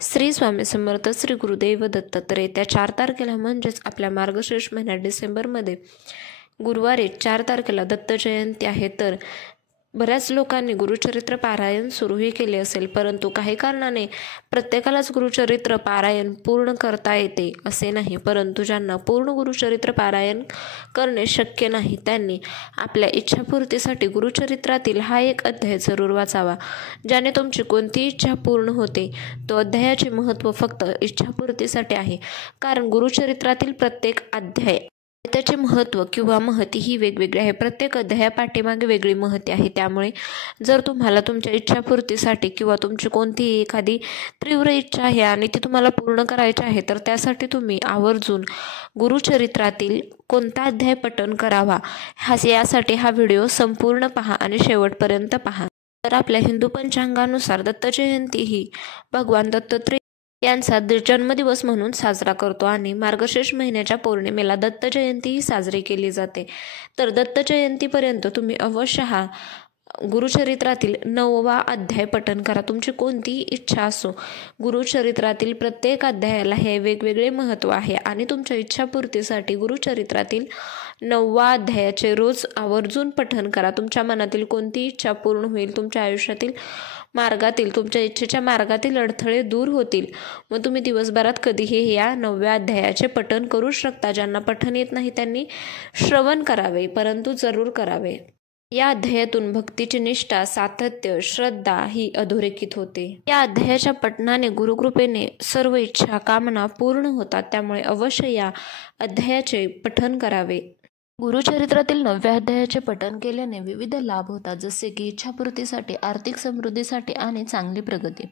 श्री स्वामी समर्थ. श्री गुरुदेव दत्त. तर येत्या 4 तारखेला म्हणजेच आपल्या मार्गशीर्ष महिन्यात डिसेंबरमध्ये गुरुवारी 4 तारखेला दत्त जयंती आहे. तर बऱ्याच लोकांनी गुरुचरित्र पारायण सुरूही केले असेल, परंतु काही कारणाने प्रत्येकालाच गुरुचरित्र पारायण पूर्ण करता येते असे नाही. परंतु ज्यांना पूर्ण गुरुचरित्र पारायण करणे शक्य नाही त्यांनी आपल्या इच्छापूर्तीसाठी गुरुचरित्रातील हा एक अध्याय जरूर वाचावा. ज्याने तुमची कोणती इच्छा पूर्ण होते. तो अध्यायाचे महत्त्व फक्त इच्छापूर्तीसाठी आहे, कारण गुरुचरित्रातील प्रत्येक अध्याय त्याचे महत्त्व किंवा महती ही वेगवेगळी आहे. प्रत्येक अध्यायापाठीमागे वेगळी महती आहे. त्यामुळे जर तुम्हाला तुमच्या इच्छापूर्तीसाठी किंवा तुमची कोणतीही एखादी तीव्र इच्छा आहे आणि ती तुम्हाला पूर्ण करायची आहे, तर त्यासाठी तुम्ही आवर्जून गुरुचरित्रातील कोणता अध्याय पठण करावा यासाठी हा व्हिडिओ संपूर्ण पहा आणि शेवटपर्यंत पहा. तर आपल्या हिंदू पंचांगानुसार दत्त जयंती ही भगवान दत्तात्रय यांचा जन्मदिवस म्हणून साजरा करतो आणि मार्गशीर्ष महिन्याच्या पौर्णिमेला दत्त जयंती ही साजरी केली जाते. तर दत्त जयंतीपर्यंत तुम्ही अवश्य हा गुरुचरित्रातील 9वा अध्याय पठण करा. तुमची कोणतीही इच्छा असो, गुरुचरित्रातील प्रत्येक अध्यायाला हे वेगवेगळे महत्त्व आहे आणि तुमच्या इच्छापूर्तीसाठी गुरुचरित्रातील 9वा अध्यायाचे रोज आवर्जून पठण करा. तुमच्या मनातील कोणती इच्छा पूर्ण होईल, तुमच्या आयुष्यातील मार्गातील तुमच्या इच्छेच्या मार्गातील अडथळे दूर होतील. मग तुम्ही दिवसभरात कधीही या 9व्या अध्यायाचे पठण करू शकता. ज्यांना पठण येत नाही त्यांनी श्रवण करावे, परंतु जरूर करावे. या अध्यायातून भक्तीची निष्ठा, सातत्य, श्रद्धा ही अधोरेखित होते. या अध्यायाच्या पठणाने गुरुकृपेने सर्व इच्छा कामना पूर्ण होतात. त्यामुळे अवश्य या अध्यायाचे पठण करावे. गुरुचरित्रातील 9व्या अध्यायाचे पठण केल्याने विविध लाभ होतात, जसे की इच्छापूर्तीसाठी, आर्थिक समृद्धीसाठी आणि चांगली प्रगती.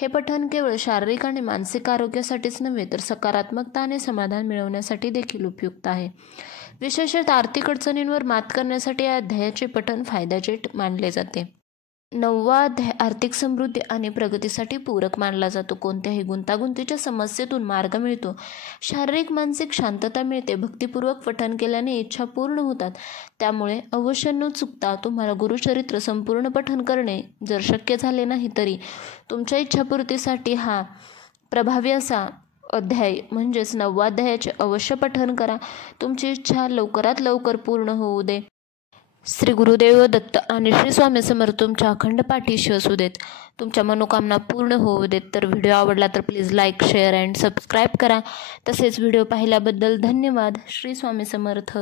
हे पठण केवळ शारीरिक आणि मानसिक आरोग्यासाठीच नव्हे तर सकारात्मकता आणि समाधान मिळवण्यासाठी देखील उपयुक्त आहे. विशेषतः आर्थिक अडचणींवर मात करण्यासाठी या अध्यायाचे पठण फायद्याचे मानले जाते. 9वा अध्याय आर्थिक समृद्धी आणि प्रगतीसाठी पूरक मानला जातो. कोणत्याही गुंतागुंतीच्या समस्येतून मार्ग मिळतो, शारीरिक मानसिक शांतता मिळते. भक्तिपूर्वक पठण केल्याने इच्छा पूर्ण होतात. त्यामुळे अवश्य न चुकता तुम्हाला गुरुचरित्र संपूर्ण पठण करणे. जर शक्य झाले नाही तरी तुमच्या इच्छापूर्तीसाठी हा प्रभावी असा अध्याय म्हणजेच 9वा अध्यायाचे अवश्य पठण करा. तुमची इच्छा लवकरात लवकर पूर्ण होऊ दे. श्री गुरुदेव दत्त आणि श्री स्वामी समर्थ तुमच्या अखंड पाठीशी असू देत. तुमच्या मनोकामना पूर्ण होऊ देत. तर व्हिडिओ आवडला तर please like, share and subscribe करा. तसेच व्हिडिओ पाहिल्याबद्दल धन्यवाद. श्री स्वामी समर्थ.